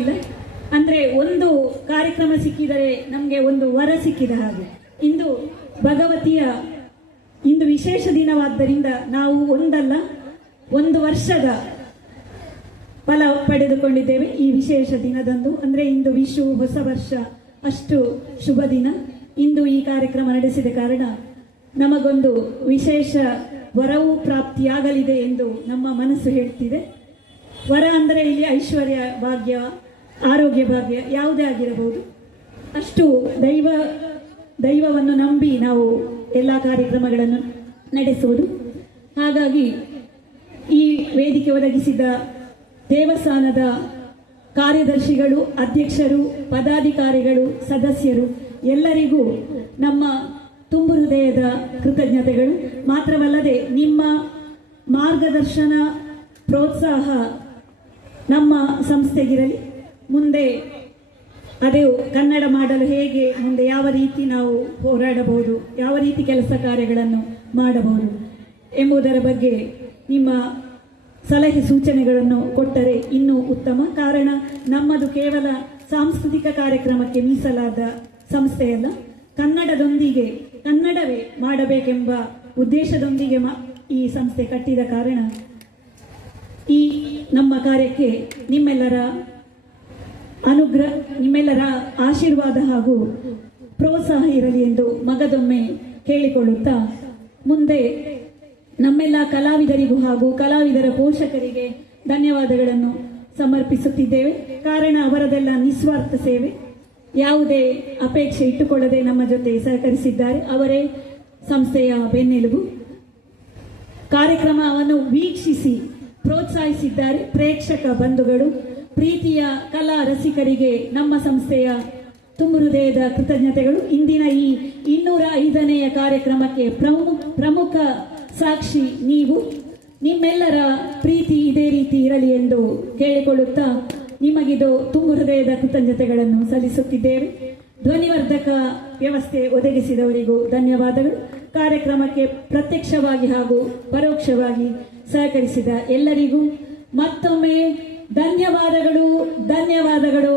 ಇಲ್ಲ ಅಂದ್ರೆ ಒಂದು ಕಾರ್ಯಕ್ರಮ ಸಿಕ್ಕಿದರೆ ನಮಗೆ ಒಂದು ವರ ಸಿಕ್ಕಿದ ಹಾಗೆ. ಇಂದು ಭಗವತಿಯ ಇಂದು ವಿಶೇಷ ದಿನವಾದ್ದರಿಂದ ನಾವು ಒಂದಲ್ಲ ಒಂದು ವರ್ಷದ ಫಲ ಪಡೆದುಕೊಂಡಿದ್ದೇವೆ ಈ ವಿಶೇಷ ದಿನದಂದು. ಅಂದ್ರೆ ಇಂದು ವಿಶು ಹೊಸ ವರ್ಷ, ಅಷ್ಟು ಶುಭ ದಿನ. ಇಂದು ಈ ಕಾರ್ಯಕ್ರಮ ನಡೆಸಿದ ಕಾರಣ ನಮಗೊಂದು ವಿಶೇಷ ವರವು ಪ್ರಾಪ್ತಿಯಾಗಲಿದೆ ಎಂದು ನಮ್ಮ ಮನಸ್ಸು ಹೇಳ್ತಿದೆ. ವರ ಅಂದರೆ ಇಲ್ಲಿ ಐಶ್ವರ್ಯ ಭಾಗ್ಯ, ಆರೋಗ್ಯ ಭಾಗ್ಯ ಯಾವುದೇ ಆಗಿರಬಹುದು. ಅಷ್ಟು ದೈವವನ್ನು ನಂಬಿ ನಾವು ಎಲ್ಲ ಕಾರ್ಯಕ್ರಮಗಳನ್ನು ನಡೆಸುವುದು. ಹಾಗಾಗಿ ಈ ವೇದಿಕೆ ಒದಗಿಸಿದ ದೇವಸ್ಥಾನದ ಕಾರ್ಯದರ್ಶಿಗಳು, ಅಧ್ಯಕ್ಷರು, ಪದಾಧಿಕಾರಿಗಳು, ಸದಸ್ಯರು ಎಲ್ಲರಿಗೂ ನಮ್ಮ ತುಂಬು ಹೃದಯದ ಕೃತಜ್ಞತೆಗಳು. ಮಾತ್ರವಲ್ಲದೆ ನಿಮ್ಮ ಮಾರ್ಗದರ್ಶನ, ಪ್ರೋತ್ಸಾಹ ನಮ್ಮ ಸಂಸ್ಥೆಗಿರಲಿ. ಮುಂದೆ ಅದು ಕನ್ನಡ ಮಾಡಲು ಹೇಗೆ, ಮುಂದೆ ಯಾವ ರೀತಿ ನಾವು ಹೋರಾಡಬಹುದು, ಯಾವ ರೀತಿ ಕೆಲಸ ಕಾರ್ಯಗಳನ್ನು ಮಾಡಬಹುದು ಎಂಬುದರ ಬಗ್ಗೆ ನಿಮ್ಮ ಸಲಹೆ ಸೂಚನೆಗಳನ್ನು ಕೊಟ್ಟರೆ ಇನ್ನೂ ಉತ್ತಮ. ಕಾರಣ ನಮ್ಮದು ಕೇವಲ ಸಾಂಸ್ಕೃತಿಕ ಕಾರ್ಯಕ್ರಮಕ್ಕೆ ಮೀಸಲಾದ ಸಂಸ್ಥೆಯಲ್ಲ, ಕನ್ನಡವೇ ಮಾಡಬೇಕೆಂಬ ಉದ್ದೇಶದೊಂದಿಗೆ ಈ ಸಂಸ್ಥೆ ಕಟ್ಟಿದ ಕಾರಣ ಈ ನಮ್ಮ ಕಾರ್ಯಕ್ಕೆ ನಿಮ್ಮೆಲ್ಲರ ಅನುಗ್ರಹ, ನಿಮ್ಮೆಲ್ಲರ ಆಶೀರ್ವಾದ ಹಾಗೂ ಪ್ರೋತ್ಸಾಹ ಇರಲಿ ಎಂದು ಮಗದೊಮ್ಮೆ ಕೇಳಿಕೊಳ್ಳುತ್ತಾ, ಮುಂದೆ ನಮ್ಮೆಲ್ಲ ಕಲಾವಿದರಿಗೂ ಹಾಗೂ ಕಲಾವಿದರ ಪೋಷಕರಿಗೆ ಧನ್ಯವಾದಗಳನ್ನು ಸಮರ್ಪಿಸುತ್ತಿದ್ದೇವೆ. ಕಾರಣ ಅವರದೆಲ್ಲ ನಿಸ್ವಾರ್ಥ ಸೇವೆ, ಯಾವುದೇ ಅಪೇಕ್ಷೆ ಇಟ್ಟುಕೊಳ್ಳದೆ ನಮ್ಮ ಜೊತೆ ಸಹಕರಿಸಿದ್ದಾರೆ. ಅವರೇ ಸಂಸ್ಥೆಯ ಬೆನ್ನೆಲುಬು. ಕಾರ್ಯಕ್ರಮವನ್ನು ವೀಕ್ಷಿಸಿ ಪ್ರೋತ್ಸಾಹಿಸಿದ್ದಾರೆ ಪ್ರೇಕ್ಷಕ ಬಂಧುಗಳು. ಪ್ರೀತಿಯ ಕಲಾ ರಸಿಕರಿಗೆ ನಮ್ಮ ಸಂಸ್ಥೆಯ ತುಂಬು ಹೃದಯದ ಕೃತಜ್ಞತೆಗಳು. ಇಂದಿನ ಈ 205ನೇ ಕಾರ್ಯಕ್ರಮಕ್ಕೆ ಪ್ರಮುಖ ಸಾಕ್ಷಿ ನೀವು. ನಿಮ್ಮೆಲ್ಲರ ಪ್ರೀತಿ ಇದೇ ರೀತಿ ಇರಲಿ ಎಂದು ಕೇಳಿಕೊಳ್ಳುತ್ತಾ ನಿಮಗಿದು ತುಂಬು ಹೃದಯದ ಕೃತಜ್ಞತೆಗಳನ್ನು ಸಲ್ಲಿಸುತ್ತಿದ್ದೇವೆ. ಧ್ವನಿವರ್ಧಕ ವ್ಯವಸ್ಥೆ ಒದಗಿಸಿದವರಿಗೂ ಧನ್ಯವಾದಗಳು. ಕಾರ್ಯಕ್ರಮಕ್ಕೆ ಪ್ರತ್ಯಕ್ಷವಾಗಿ ಹಾಗೂ ಪರೋಕ್ಷವಾಗಿ ಸಹಕರಿಸಿದ ಎಲ್ಲರಿಗೂ ಮತ್ತೊಮ್ಮೆ ಧನ್ಯವಾದಗಳು, ಧನ್ಯವಾದಗಳು,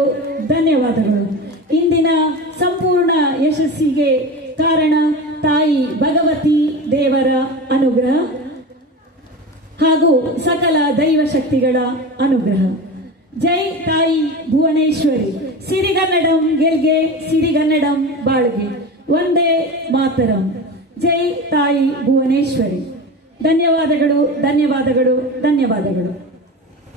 ಧನ್ಯವಾದಗಳು. ಇಂದಿನ ಸಂಪೂರ್ಣ ಯಶಸ್ಸಿಗೆ ಕಾರಣ ತಾಯಿ ಭಗವತಿ ದೇವರ ಅನುಗ್ರಹ ಹಾಗೂ ಸಕಲ ದೈವ ಶಕ್ತಿಗಳ ಅನುಗ್ರಹ. ಜೈ ತಾಯಿ ಭುವನೇಶ್ವರಿ. ಸಿರಿಗನ್ನಡಂ ಗೆಲ್ಗೆ, ಸಿರಿಗನ್ನಡಂ ಬಾಳ್ಗೆ. ವಂದೇ ಮಾತರಂ. ಜೈ ತಾಯಿ ಭುವನೇಶ್ವರಿ. ಧನ್ಯವಾದಗಳು, ಧನ್ಯವಾದಗಳು, ಧನ್ಯವಾದಗಳು.